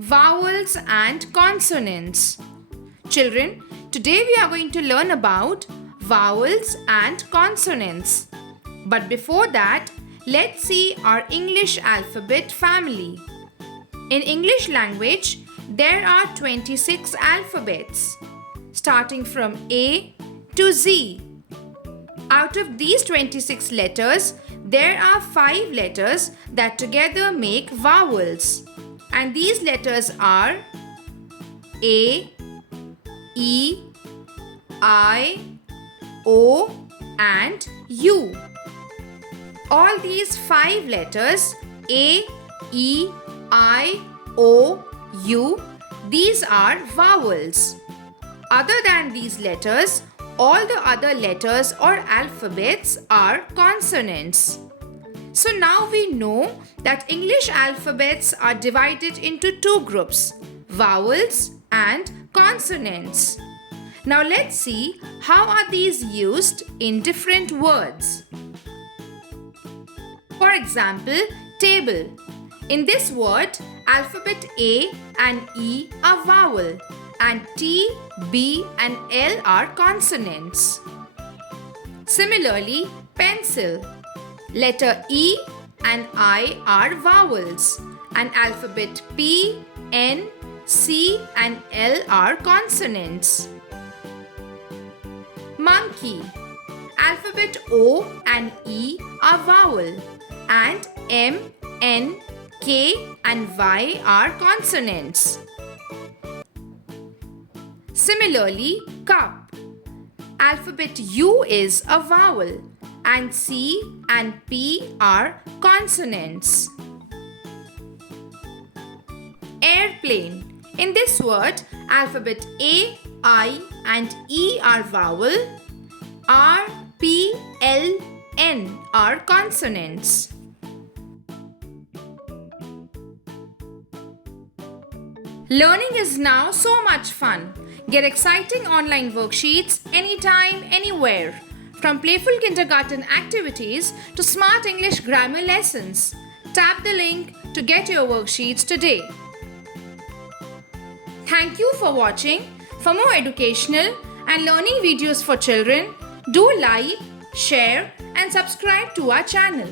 vowels and consonants. Children, today we are going to learn about vowels and consonants. But before that, let's see our English alphabet family. In English language, there are 26 alphabets, starting from A to Z. Out of these 26 letters, there are 5 letters that together make vowels. And these letters are A, E, I, O and U. All these 5 letters A, E, I, O, U, these are vowels. Other than these letters, all the other letters or alphabets are consonants. So now we know that English alphabets are divided into 2 groups, vowels and consonants. Now let's see how are these used in different words. For example, table. In this word, alphabet A and E are vowel and T, B and L are consonants. Similarly, pencil. Letter E and I are vowels and alphabet P, N, C and L are consonants. Monkey. Alphabet O and E are vowel and M, N, K and Y are consonants. Similarly, cup. Alphabet U is a vowel and C and P are consonants. Airplane. In this word, alphabet A, I and E are vowel, R, P, L, N are consonants. Learning is now so much fun. Get exciting online worksheets anytime, anywhere. From playful kindergarten activities to smart English grammar lessons. Tap the link to get your worksheets today. Thank you for watching. For more educational and learning videos for children, do like, share and subscribe to our channel.